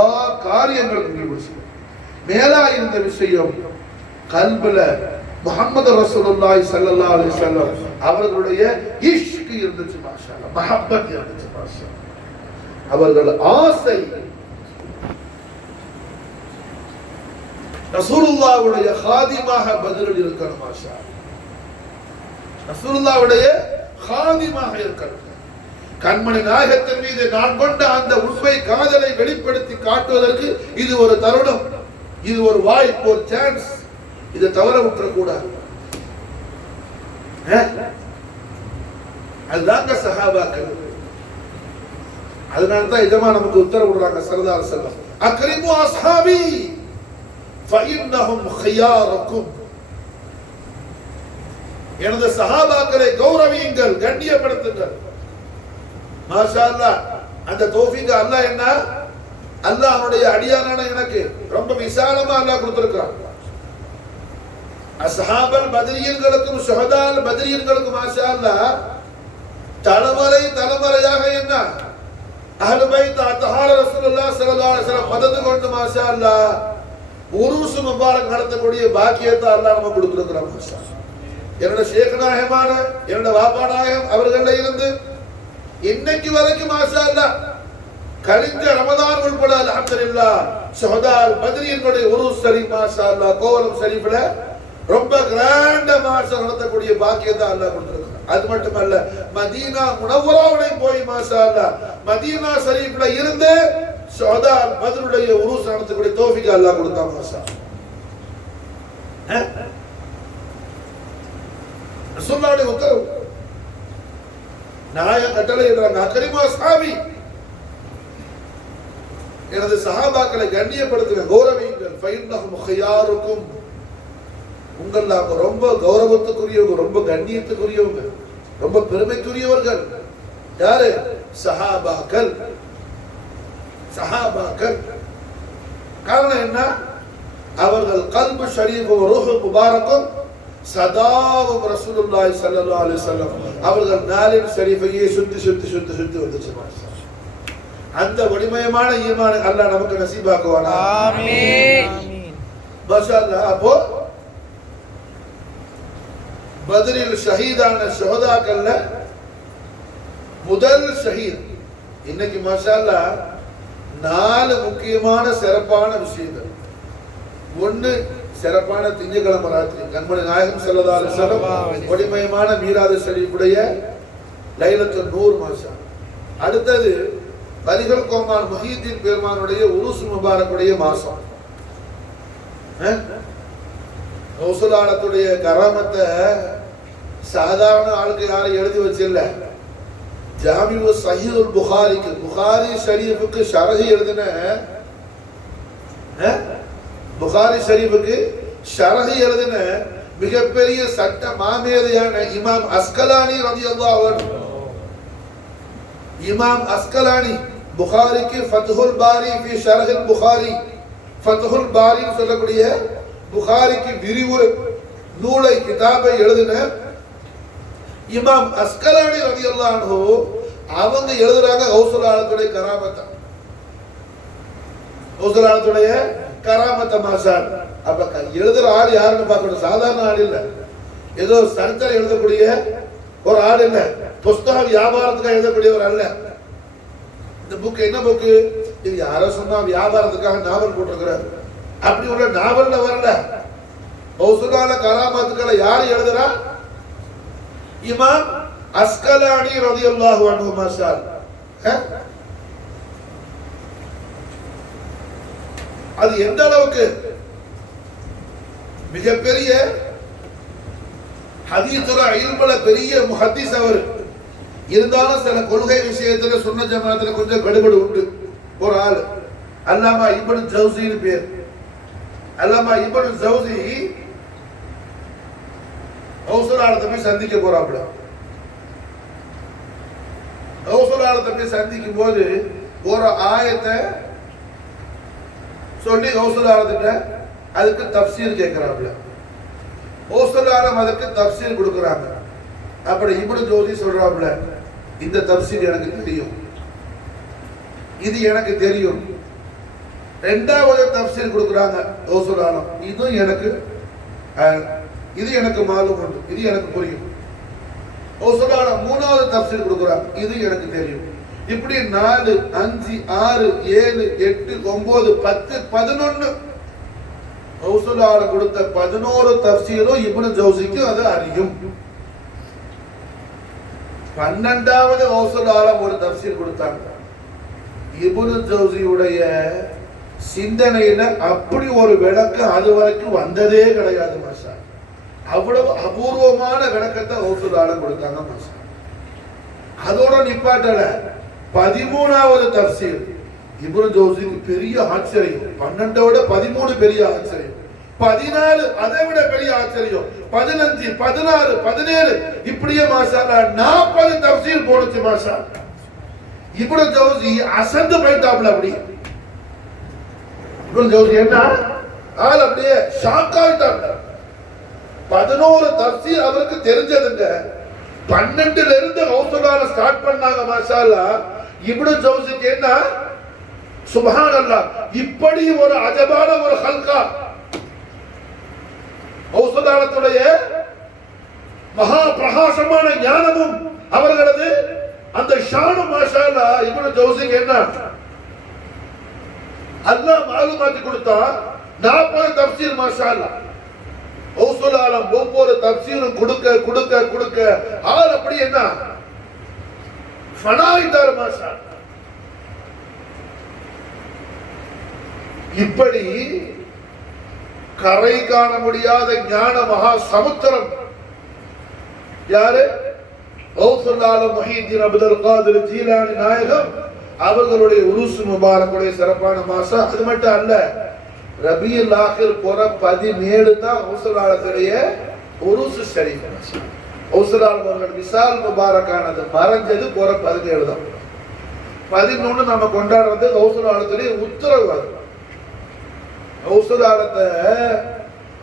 காரியங்களுக்கும் மேலா இருந்த விஷயம் கல்புல முஹம்மது ரசூலுல்லாஹி ஸல்லல்லாஹு அலைஹி வஸல்லம் அவர்களுடைய இஷ்க் இருந்துச்சு மாஷா அல்லாஹ், மஹப்பத் இருந்துச்சு மாஷா அல்லாஹ். அவர்கள் ஆசை ரசூலுல்லாஹ்வுடைய காதிமாக பத்ரில் இருக்கணும் மாஷா அல்லாஹ். ரசூலுல்லாஹ்வுடைய காதிமாக இருக்கணும். கண்மணி நாயகத்தின் மீது நான் கொண்ட அந்த உண்மை காதலை வெளிப்படுத்தி காட்டுவதற்கு இது ஒரு தருணம், இது ஒரு வாய்ப்பு, ஒரு சான்ஸ். இதை தவற விட்டுறக்கூடாது. அதுதாங்க சஹாபாக்கள். அதனால்தான் இதமா நமக்கு உத்தரவு விடுறாங்க ஸல்லல்லாஹு அலைஹி வஸல்லம், அக்ரிமு அஸ்ஹாபி ஃபஇன்னஹும் ഖിയാറുக்கும். எனது சஹாபாக்களை கௌரவியுங்கள், கண்ணியப்படுத்துங்கள். மாஷா அல்லாஹ். அந்த தௌஃபீக் அல்லாஹ் என்ன, அல்லாஹ் அவனுடைய அடியானான எனக்கு ரொம்ப விசாலமா அல்லாஹ் கொடுத்திருக்கான். அஸ்ஹாபல் பத்ரியன்களுக்கும் ஷுஹதால் பத்ரியன்களுக்கும் மாஷா அல்லாஹ் தலைமுறையாக என்ன அஹ்லு பைத் அத்ஹார் ரசூலுல்லாஹ் ஸல்லல்லாஹு அலைஹி வஸல்லம் மதது கொண்டு மாஷா அல்லாஹ் உருஸ் முபாரக் நடத்தக்கூடிய பாக்கியத்தை அல்லாஹ் நமக்கு கொடுத்திருக்கிறான் மாஷா அல்லாஹ். என்னோட ஷேக் நாயகமான என்னோட வாப்பா நாயகம் அவர்கள இருந்து இன்னைக்கு வரைக்கும் மாஷா அல்லாஹ் கழிஞ்ச ரமதான் உள்பட அல்ஹம்துலில்லாஹ் ஷுஹதால் பத்ரியன்களுடைய உருஸ் ஷரீஃப் மாஷா அல்லாஹ் கோவலம் ஷரீஃப்ல ரொம்ப கிராண்டா மாஷா நடத்தக்கூடிய பாக்கியத்தை அல்லாஹ் கொடுத்திருக்கான். அது மட்டுமல்ல மதீனா முனவ்வராவுடைய போய் மாஷா அல்லாஹ் மதீனா ஷரீஃப்ல இருந்து ஷுஹதால் பத்ருடைய உருஸ் நடத்தக்கூடிய தௌஃபீக் அல்லாஹ் கொடுத்தான் மாஷா அல்லாஹ். ரசூலுல்லாஹ்வுடைய உத்தரவு, நாயக கட்டளை என்றாங்க, அக்ரிமு அஸ்ஹாபி, எனது சஹாபாக்களை கண்ணியப்படுத்துங்க, கௌரவியுங்கள். ஃபஇன்னஹும் ഖിയാറുக்கும், உங்கள் அவங்க ரொம்ப கௌரவத்துக்குரியவங்க, ரொம்ப கண்ணியத்துக்குரியவங்க, ரொம்ப பெருமைக்குரியவர்கள். யாரு? சஹாபாக்கள். சஹாபாக்கள். காரணம் என்ன? அவர்கள் கல்பு ஷரீஃப் ரூஹ் முபாரக்கும் சதாவும் ரசூலுல்லாஹி ஸல்லல்லாஹு அலைஹி வஸல்லம் அவர்கள் நாலின் ஷரீஃபையே சுத்தி சுத்தி சுத்தி சுத்தி வந்துச்சு. அந்த வலிமையான ஈமான் அல்லாஹ் நமக்கு நசீபாக்குவானா. ஆமீன். மாஷாஅல்லாஹ். அப்போ பத்ரில் ஷஹீதான ஷஹதாக்கள்ல முதல் ஷஹீத் இன்னைக்கு மாஷாஅல்லாஹ் 4 முக்கியமான சிறப்பான விஷயங்கள். ஒன்னு சிறப்பான திங்கட்கிழமை ராத்திரி கண்மணி நாயகம் ஸல்லல்லாஹு அலைஹி வஸல்லம் வலிமையான மீராது ஷரீஃபுடைய லைலத்துல் நூர் மாஷா. அடுத்தது பரிகல் கோமான் முஹீதீன் பெருமானுடைய உருஸ் முபாரக்குடைய மாசம். கௌசலாலத்துடைய கராமத்தை சாதாரண ஆளுக்கு யாரும் எழுதி வச்சில்ல. ஜாமிஉ ஸஹீஹுல் புகாரிக்கு, புகாரி ஷரீஃபுக்கு ஷரஹ் எழுதின, புகாரி ஷரீஃபுக்கு ஷரஹ் எழுதின மிகப்பெரிய சட்ட மாமேதையான இமாம் அஸ்கலானி ரலியல்லாஹு அன்ஹு. இமாம் அஸ்கலானி புகாரிக்கு ஃபத்ஹுல் பாரி ஃபி ஷரஹில் புகாரி, ஃபத்ஹுல் பாரி சொல்லக்கூடிய புகாரிக்கு விரிவுரை நூலை கிதாபை எழுதின இமாம் அஸ்கலானி ரலியல்லாஹு அன்ஹு அவங்க எழுதுறாங்க கௌசுலாலத்துடைய கராமத்தை. கௌசுலாலத்துடைய கராமத்தை மாஷால். அப்ப எழுதுற ஆள் யாருன்னு பார்க்கணும். சாதாரண ஆள் இல்ல, ஏதோ சரித்திரம் எழுதக்கூடிய ஒரு ஆள் இல்ல, புஸ்தக வியாபாரத்துக்காக எழுதக்கூடியவர் அல்ல. இந்த புக் என்ன புக்கு? இது யாரோ சொன்னா வியாபாரத்துக்காக நாவல் போட்டிருக்கிறார். அப்படி உள்ள நாவல்ல வரல. கௌசுலால கராமத்துக்களை யார் எழுதுறா? இமாம் அஸ்கலானி ரலியல்லாஹு அன்ஹு மாஷால். அது எந்த அளவுக்கு மிகப்பெரிய ஹதீஸுல இல்முல பெரிய முஹத்திஸ் அவர். இருந்தாலும் சில கொள்கை விஷயத்துல சுன்ன ஜமாத்துல கொஞ்சம் கடுபடு உண்டு. ஒரு ஆள் அல்லாமா இப்னு ஜௌஸின்னு பேர். அல்லாமா இப்னு ஜௌஸி கௌசுலாலத்தை போய் சந்திக்க போறாப்ல. கௌசுலாலத்தை போய் சந்திக்கும் போது ஒரு ஆயத்தை சொல்லி கௌசுலாலத்திட்ட அதுக்கு தஃப்சீர் கேட்கிறாப்ல. கௌசுலாலம் அதுக்கு தஃப்சீர் கொடுக்குறாங்க. அப்படி இப்னு ஜௌஸி சொல்றாப்ல, இந்த தஃப்சீர் எனக்கு தெரியும், இது எனக்கு தெரியும். ரெண்டாவது தஃப்சீர் கொடுக்குறாங்க கௌசுலாலம், இது எனக்கு மாலூம் உண்டு, இது எனக்கு புரியும். கௌசுலாலம் மூணாவது தஃப்சீர் கொடுக்குறாங்க, இது எனக்கு தெரியும். இப்படி 4, 5, 6, 7, 8, 9, 10, 11 கௌசுலாலம் கொடுத்த 11 தஃப்சீரும் இப்னு ஜௌஸிக்கு அது அறியும். 12வது கௌசுலாலம் ஒரு தஃப்சீர் கொடுத்தாங்க. இப்னு ஜௌஸியுடைய சிந்தனையில அப்படி ஒரு விளக்கம் அது வரைக்கும் வந்ததே கிடையாது மாஷா. அவ்வளவு அபூர்வமான விளக்கத்தை கௌசுலாலம் கொடுத்தாங்க மாஷா. அதோட நிப்பாட்டல. 13வது தஃப்சீர் இப்னு ஜௌஸிக்கு பெரிய ஆச்சரியம். 12 விட 13 பெரிய ஆச்சரியம். 14 அதை விட பெரிய ஆச்சரியம். 15, 16, 17 இப்படியே மாஷா 40 தஃப்சீர் போடுச்சு மாஷா. இப்னு ஜௌஸி அசந்து போயிட்டாப்ல. அப்படி இப்னு ஜௌஸி என்ன ஆள் அப்படியே ஷாக் ஆயிட்டாப்ல. 11 தஃப்சீர் அவருக்கு தெரிஞ்சதுங்க. 12ல இருந்து கௌசுலால ஸ்டார்ட் பண்ணாங்க மாஷா அல்லாஹ். இப்னு ஜௌஸிக்கு என்ன சுப்ஹானல்லாஹ், இப்படி ஒரு அஜபான ஒரு ஹல்கா கௌசுலாலத்துடைய மகா பிரகாசமான ஞானமும் அவர்களது அந்த ஷானும் மாஷா அல்லாஹ். இப்னு ஜௌஸிக்கு என்ன அல்லாஹ் மாலூமாத்தி கொடுத்தா 40 தஃப்சீர் மாஷா அல்லாஹ். கௌசுலாலம் ஒவ்வொரு தஃப்சீரும் கொடுக்க கொடுக்க கொடுக்க ஆள் அப்படி என்ன ஃபனாயிட்டார் மாஷா. இப்படி கரை காண முடியாத ஞான மகா சமுத்திரம் யாரு? கௌசுல்லாலம் முஹீதீன் அப்துல் காதிர் ஜீலானி நாயகம் அவர்களுடைய உருஸ் முபாரக்குடைய சிறப்பான மாசம். அது மட்டும் அல்ல, ரபியுல் ஆஹிர் போற 17 தான் ஹவுசுலாலத்துடைய உருஸ் ஷரீஃப். ஹவுசுலால் அவர்கள் விசால் முபாரக்கானது மறைஞ்சது போற 17 தான். 11 நம்ம கொண்டாடுறது ஹவுசுலாலத்துடைய உத்தரவு. ஹவுசுலாலத்தை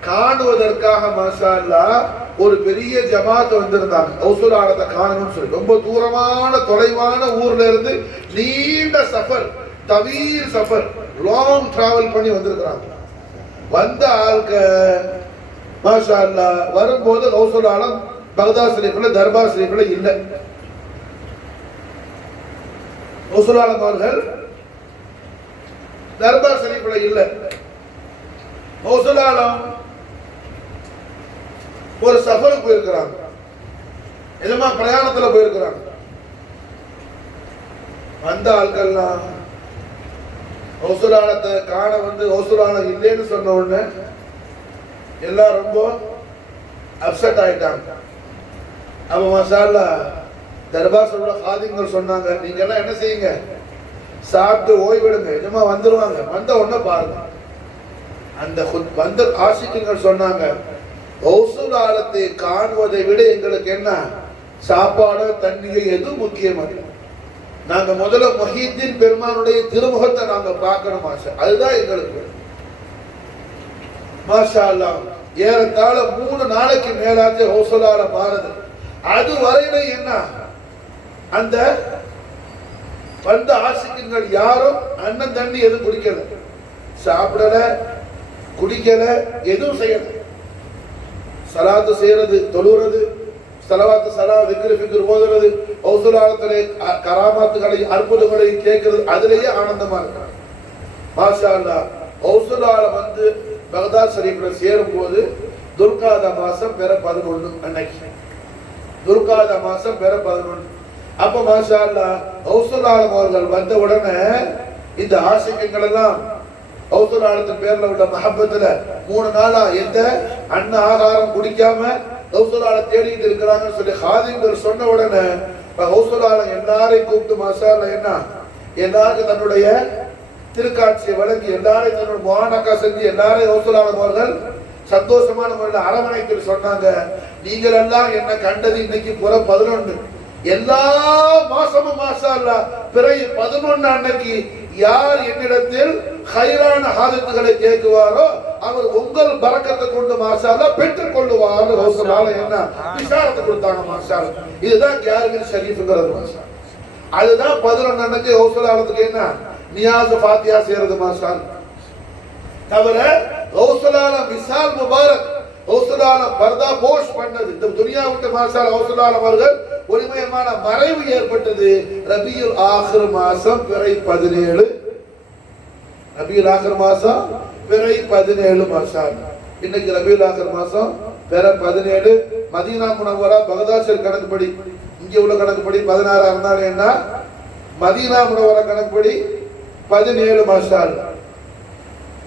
காணுவதற்காக மாஷா அல்லாஹ் ஒரு பெரிய ஜமாத் வந்திருந்தாங்க. ஹவுசுலாலத்தை காணணும்னு சொல்லி ரொம்ப தூரமான தொலைவான ஊர்ல இருந்து நீண்ட சஃபர், தவீர் சஃபர், லாங் டிராவல் பண்ணி வந்திருக்கிறாங்க. வந்த ஆளுக்க மாஷா அல்லாஹ் வரும்போது ஹவுசுலாலம் பகதாத் ஷரீஃப்ல தர்பார் ஷரீஃப்ல இல்ல. ஹவுசுலாலம் அவர்கள் தர்பார் ஷரீஃப்ல இல்ல. ஹவுசுலாலம் ஒரு சஃபருக்கு போயிருக்கிறாங்க, எதமா பிரயாணத்துல போயிருக்கிறாங்க. வந்த ஆட்கள்லாம் ஹவுசுலாலத்தை காண வந்து ஹவுசுலாலம் இல்லைன்னு சொன்ன உடனே எல்லாம் ரொம்ப அப்செட் ஆயிட்டாங்க. அப்ப மாஷா அல்லாஹ் தர்பார் சொல்ற காதிங்கள் சொன்னாங்க, நீங்க எல்லாம் என்ன செய்யுங்க, சாப்பிட்டு ஓய்வெடுங்க, எஜமா வந்துருவாங்க, வந்த உடனே பாருங்க. அந்த வந்த ஆசிக்குங்கள் சொன்னாங்க, ஹவுசுலாலத்தை காணுவதை விட எங்களுக்கு என்ன சாப்பாடு தண்ணியோ எதுவும் முக்கியமல்ல. நாங்க முதல்ல முஹீத்தீன் பெருமானுடைய திருமுகத்தை நாங்க பார்க்கணும் மாஷா, அதுதான் எங்களுக்கு. மாஷா அல்லாஹ் ஏறத்தாழ 3 நாளைக்கு மேலாச்சு ஹவுசுலால மாறுது. அது வரையில என்ன அந்த வந்த ஆசிக்குங்கள் யாரும் அண்ணன் தண்ணி எதுவும் குடிக்கல, சாப்பிடல, குடிக்கல, எதுவும் செய்யல. சலாத்து செய்யறது, தொழுறது, சலவாத்து சலா விக்ரு ஃபிக்ர் ஓதுறது, ஹவுசுலாலத்திலே கராமாத்துகளை அற்புதங்களை கேட்கிறது, அதிலேயே ஆனந்தமா இருக்காங்க. மாஷா அல்லாஹ் ஹவுசுலால வந்து பகதாத் ஷரீஃப்ல சேரும் போது துல்காதா மாசம் பெற 11 அன்னைக்கு, துல்காதா மாசம் பெற 11. அப்ப மாஷா அல்லாஹ் ஹவுசுலாலம் அவர்கள் வந்த உடனே இந்த ஆசிக்கங்கள் எல்லாம் ஹவுசுலாலத்தின் பேர்ல உள்ள மஹப்பத்துல 3 நாளா எந்த அன்ன ஆகாரம் குடிக்காம ஹவுசுலால தேடிட்டு இருக்கிறாங்கன்னு சொல்லி ஹாதிம்கள் சொன்ன உடனே ஹவுசுலாலம் எல்லாரையும் கூப்பிட்டு மாஷா அல்லாஹ் என்ன எல்லாருக்கும் தன்னுடைய திருக்காட்சியை வழங்கி எல்லாரையும் தன்னோட முஆனகா செஞ்சு எல்லாரையும் ஹவுசுலாலம் அவர்கள் சந்தோஷமான முறையில் அரவணைத்து சொன்னாங்க, நீங்கள் எல்லாம் என்ன கண்டது இன்னைக்கு புற 11, எல்லா மாசமும் மாஷா அல்லாஹ் பிறை 11 அன்னைக்கு யார் என்னிடத்தில் ஹைரான ஹாஜத்துகளை கேட்குவாரோ அவர் உங்கள் பரக்கத்தை கொண்டு மாஷா அல்லாஹ் பெற்றுக் கொள்ளுவார். ஹவுசுலாலம் என்ன விசாரத்தை கொடுத்தாங்க மாஷா அல்லாஹ். இதுதான் கியாரமில் ஷரீஃப்ங்கிறது மாஷா. அதுதான் 11 அன்னைக்கு ஹவுசுலாலத்துக்கு என்ன நியாஸ் ஃபாத்தியா செய்யறது மாஷா அல்லாஹ். தவிர ஹவுசுலாலம் விசால் முபாரக் ஹவுசுலாலம் பர்தா போஷ் பண்ணது இந்த துனியா விட்டு மாஷா அல்லாஹ் ஹவுசுலாலம் அவர்கள் ஒளிமயமான மறைவு ஏற்பட்டது ரபியுல் ஆஹிர் மாசம் பிறை 17. ரபியுல் ஆஹிர் மாசம் பிறை 17 மாஷா அல்லாஹ். இன்னைக்கு ரபியுல் ஆஹிர் மாசம் பிறை 17. மதீனா முனவ்வரா பகதாத் ஷரீஃப் கணக்குப்படி, இங்க உள்ள கணக்குப்படி 16 இருந்தாலும் என்ன, மதீனா முனவ்வரா கணக்குப்படி 17 மாஷா அல்லாஹ்.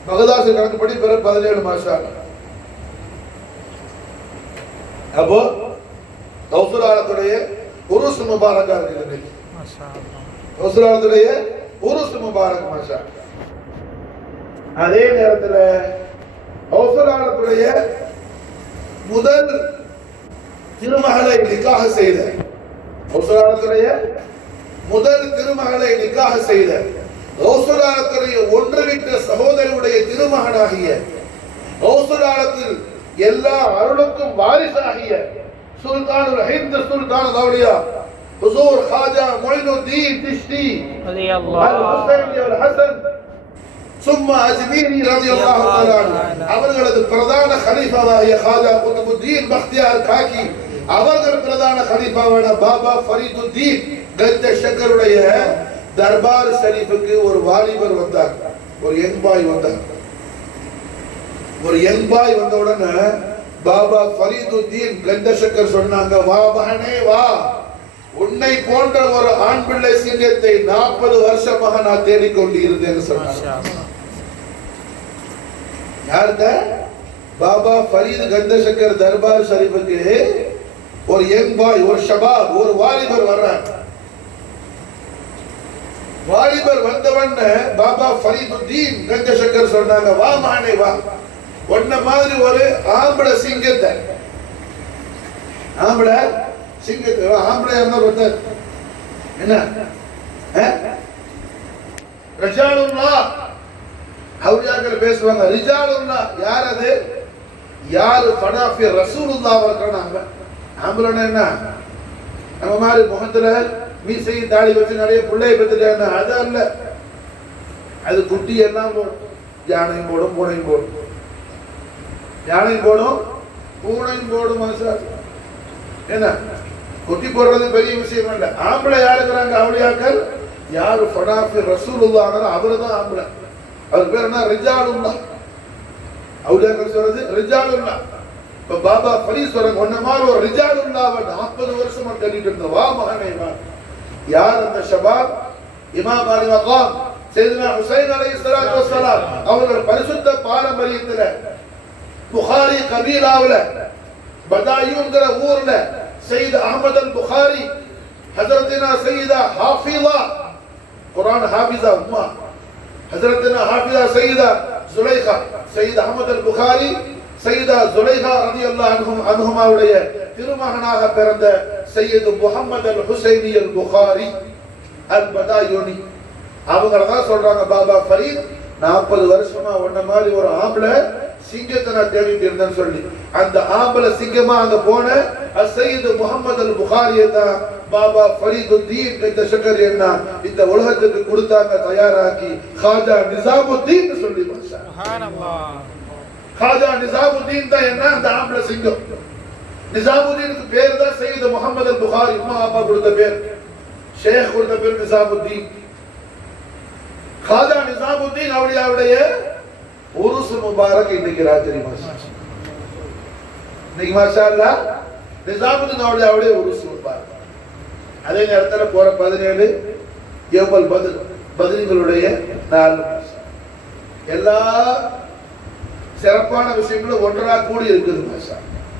பகதாத் ஷரீஃப் கணக்குப்படி பிறை 17 மாஷா அல்லாஹ். அப்போ ஹவுசுலாலத்துடைய உருஸ் முபாரக்கா இருக்குது இன்னைக்கு. ஹவுசுலாலத்துடைய உருஸ் முபாரக் மாஷா. அதே நேரத்தில் ஹவுசுலாலத்துடைய முதல் திருமகளை நிக்காஹ் செய்த, ஹவுசுலாலத்துடைய முதல் திருமகளை நிக்காஹ் செய்த, ஹவுசுலாலத்துடைய ஒன்றுவிட்ட சகோதரியுடைய திருமகனாகிய, ஹவுசுலாலத்தில் எல்லா அருளுக்கும் வாரிசாகிய சுல்தானுல் ஹிந்த் சுல்தான் அவுலியா ஹுசூர் ஹாஜா மொயினுத்தீன் திஷ்டி அல் ஹுசைனி அல் ஹசன் சும்மா அஜ்மீரி ரலியல்லாஹு தஆலா அவர்களது பிரதான கலீஃபாவாகிய ஹாஜா குத்புத்தீன் பக்தியார் காக்கி அவர்கள் பிரதான கலீஃபாவான பாபா ஃபரீதுத்தீன் கத்தஷக்கருடைய தர்பார் ஷரீஃபுக்கு ஒரு வாலிபர் வந்தார், ஒரு யங் பாய் வந்தார். ஒரு யங் பாய் வந்த உடனே பாபா ஃபரீதுத்தீன் கந்தஷக்கர் சொன்னாங்க, வா மகனே வா, உன்னை போன்ற ஒரு ஆண் பிள்ளை சிங்கத்தை 40 வருஷமாக நான் தேடிக்கொண்டு இருந்தேன்னு சொன்னாங்க. யாருங்க? பாபா ஃபரீத் கந்தஷக்கர் தர்பார் ஷரீஃபுக்கு ஒரு யங் பாய், ஒரு ஷபாப், ஒரு வாலிபர் வர்றார். வாலிபர் வந்தவன் பாபா ஃபரீதுத்தீன் கஞ்சசக்கர் சொன்னாங்க, வா மானே வா, ஒன்ன மாதிரி ஒரு ஆம்பளை சிங்கத்தை, ஆம்பளை சிங்கத்தை, ஆம்பளை இருந்தா பார்த்தா என்ன ரிஜாலுல்லா அவுலியாக்கள் பேசுவாங்க. ரிஜாலுல்லா யார்? அது யாரு? ஃபனாஃபி ரசூலுல்லாஹ் இருக்காங்க. ஆம்பளைன்னா என்ன? நம்ம மாதிரி முகத்துல மீசையும் தாடி வச்சு நிறைய பிள்ளைய பெற்றுட்டாங்க, அது அல்ல. அது குட்டி எல்லாம் போடும், யானையும் போடும் பூனையும் போடும், யானையும் போடும் பூனையும் போடும். என்ன குட்டி போடுறது பெரிய விஷயம் இல்ல. ஆம்பளை யாருக்கிறாங்க அவுலியாக்கள்? யாரு? ஃபனாஃபி ரசூலுல்லாஹ், அவருதான் ஆம்பளை. அவர் பேர் என்ன? ரிஜாலுல்லாஹ். அவுலியாக்கள் சொல்றது ரிஜாலுல்லாஹ். இப்ப பாபா ஃபரீத் சொல்றாங்க, ஒன்ன மாதிரி ஒரு ரிஜாலுல்லாஹ் 40 வருஷமா தேடிட்டு இருந்த, வா மகனே வா. யார் அந்த ஷபாப்? இமாம் அலி மகாம் சையதுனா ஹுசைன் அலைஹிஸ்ஸலாத்து வஸ்ஸலாம் அவர்கள் பரிசுத்த பாரம்பரியத்துல புகாரி கபீலாவுல பதாயூங்கிற ஊர்ல சையத் அஹ்மத் அல் புகாரி ஹஜரத்தினா சையதா ஹாஃபிஸா, குர்ஆன் ஹாஃபிஸா உம்மா ஹஜரத்தினா ஹாஃபிஸா சையதா ஜுலைஹா, சையத் அஹ்மத் அல் புகாரி சையதா ஜுலைஹா ரலியல்லாஹு அன்ஹுமாவுடைய திருமகனாக பிறந்த சையது முஹம்மது அல் ஹுசைனி அல் புகாரி அல் பதாயூனி, அவங்க தான் சொல்றாங்க, பாபா ஃபரீத் 40 வருஷமா ஒன்ன மாதிரி ஒரு ஆம்பளை சிங்கத்தை நான் தேடிட்டு இருந்தேன்னு சொல்லி, அந்த ஆம்பளை சிங்கமா அங்க போன சையது முஹம்மது அல் புகாரியை தான் பாபா ஃபரீதுத்தீன் கஞ்சசக்கர் என்ன இந்த உலகத்துக்கு கொடுத்தாங்க, தயாராக்கி காஜா நிசாமுத்தீன் சொல்லி. சுப்ஹானல்லாஹ். காஜா நிசாமுத்தீன் தான் என்ன? அந்த ஆம்பளை சிங்கம். நிசாமுத்தீனுக்கு பேர் தான் சையது முஹம்மது அல் புகாரி, உம்மா அப்பா கொடுத்த பேர், ஷேக் கொடுத்த பேர் நிசாமுத்தீன். காஜா நிசாமுத்தீன் அவருடைய உருஸ் முபாரக் இன்னைக்கு ராத்திரி மாஷா, இன்னைக்கு மாஷா அல்லாஹ் நிசாமுத்தீன் அவருடைய உருஸ் முபாரக். அதே நேரத்தில் போற 17 யௌமுல் பத்ர், பத்ரிகளுடைய நாள். எல்லா சிறப்பான விஷயங்களும் ஒன்றாக கூடி இருக்குது மாஷா.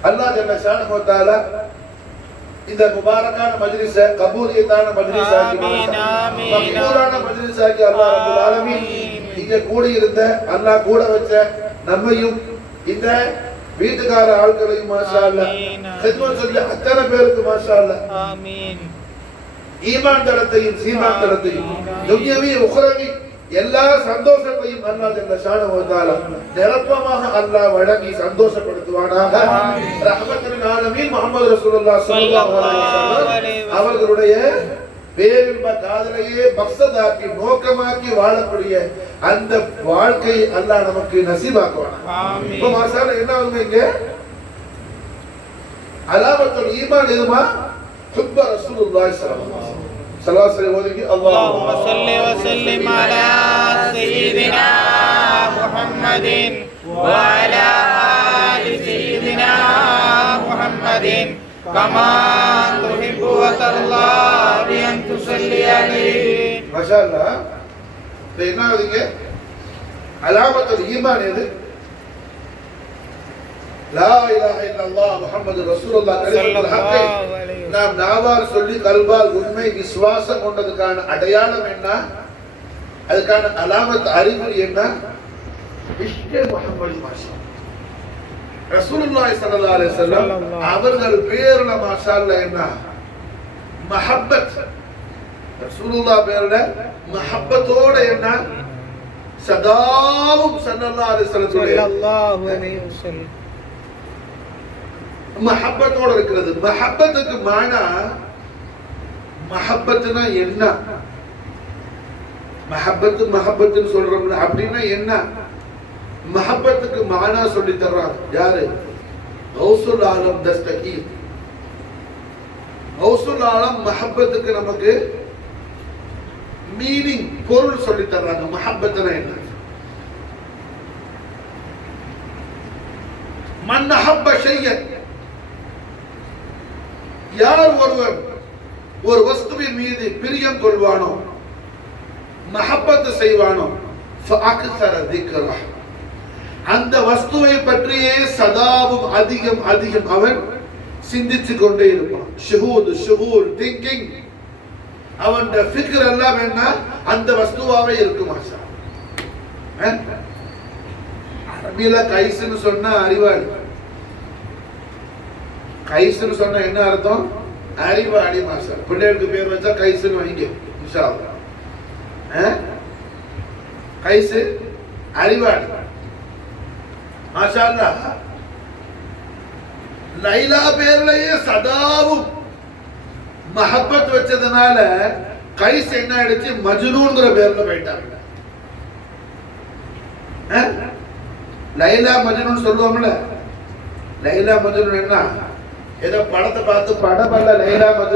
அல்லாஹ் ஜல்ல ஷானஹு வ தஆலா இந்த முபாரக்கான மஜ்லிஸை கபூலியத்தான மஜ்லிஸாக்கி, மக்பூலான மஜ்லிஸாக்கி அல்லாஹ் ரப்பல் ஆலமீன் இங்க கூடி இருந்த அல்லாஹ் கூட வச்ச நம்மையும் இந்த வீட்டுக்கார ஆட்களையும் மாஷா அல்லாஹ் ஹித்மத் செஞ்ச அத்தனை பேருக்கு மாஷா அல்லாஹ் ஆமீன் ஈமான் தரத்தையும் சீமான் தரத்தையும் துன்யவி உக்ரவி எல்லா சந்தோஷத்தையும் அல்லாஹ் ஜல்ல ஷானஹு வ தஆலா நிரப்பமாக அல்லாஹ் வழங்கி சந்தோஷப்படுத்துவானாக. ரஹ்மத்துல் ஆலமீன் முஹம்மது ரசூலுல்லாஹ் ஸல்லல்லாஹு அலைஹி வஸல்லம் அவர்களுடைய பேரின்ப காதலையே மக்சதாக்கி நோக்கமாக்கி வாழக்கூடிய அந்த வாழ்க்கை அல்லாஹ் நமக்கு நசீபாக்குவானாக. ஆமீன். இப்போ மாஷாஅல்லாஹ் என்ன ஆகுங்க இங்க அலாமத்துல் ஈமான் எதுமா? ஹுப்ப ரசூலுல்லாஹி ஸல்லல்லாஹு அலைஹி வஸல்லம். اللهم صل وسلم على سيدنا محمد وعلى آل سيدنا محمد كما تحب وترضى بأن تصلي عليه. ما شاء الله. என்ன ஆகுதுங்க? அலாமத்துல் ஈமான் எது? லா இலாஹ இல்லல்லாஹ் முஹம்மது ரசூலுல்லாஹ் கலிமத்துல் ஹக். நாம் நாவால் சொல்லி கல்பால் உண்மை விசுவாசம் கொண்டதுக்கான அடையாளம் என்ன? அதுக்கான அலாமத் அறிகுறி என்ன? இஷ்கே முஹம்மது மாஷா ரசூலுல்லாஹி ஸல்லல்லாஹு அலைஹி வஸல்லம் அவர்கள் பேர்ல மாஷா அல்லாஹ் என்ன? மஹப்பத். ரசூலுல்லாஹ் பேர்ல மஹப்பத்தோட என்ன? சதாவும் ஸல்லல்லாஹு அலைஹி வஸல்லம் மஹப்பத்தோட இருக்கிறது. மஹப்பத்துக்கு மானா, மஹப்பத்துனா என்ன? மஹப்பத்துன்னு சொல்றோம்ல, அப்படின்னா என்ன? மஹப்பத்துக்கு மானா சொல்லி தர்றாங்க யாரு? கௌசுல் ஆலம் தஸ்தகீர். கௌசுல் ஆலம் மஹப்பத்துக்கு நமக்கு மீனிங், பொருள் சொல்லி தர்றாங்க. மஹப்பத்துனா என்ன? மன் அஹப்ப ஷையன், யார் ஒருவர் ஒரு வஸ்துவின் மீது பிரியம் கொள்வானோ, மஹப்பத் செய்வானோ, ஃபஅக்ஸர திக்ரஹ், அந்த வஸ்துவை பற்றியே சதாவும் அதிகம் அதிகம் அவன் சிந்திச்சு கொண்டே இருப்பான். ஷுஹூத், திங்கிங். அவன் ஃபிக்ர் எல்லாம் என்ன அந்த வஸ்துவாவே இருக்கும் மாஷா. அரபியில கைஸ்னு சொன்னா அறிவாளி. கைஸ்னு சொன்னா என்ன அர்த்தம்? அறிவாளி மாஷா. பிள்ளைகளுக்கு பேர் வச்சா கைஸ்னு வைங்க இன்ஷா அல்லாஹ். கைஸ் அறிவாளி மாஷா அல்லாஹ். லைலா பேர்லயே சதாவும் மஹப்பத் வச்சதுனால கைஸ் என்ன ஆயிடுச்சு, மஜ்னூன்ங்கிற பேர்ல போயிட்டாங்க. லைலா மஜ்னூன் சொல்லுவோம்ல, லைலா மஜ்னூன் என்ன ஏதோ படத்தை பார்த்து படம் அல்ல லைலா மஜ்னூன்.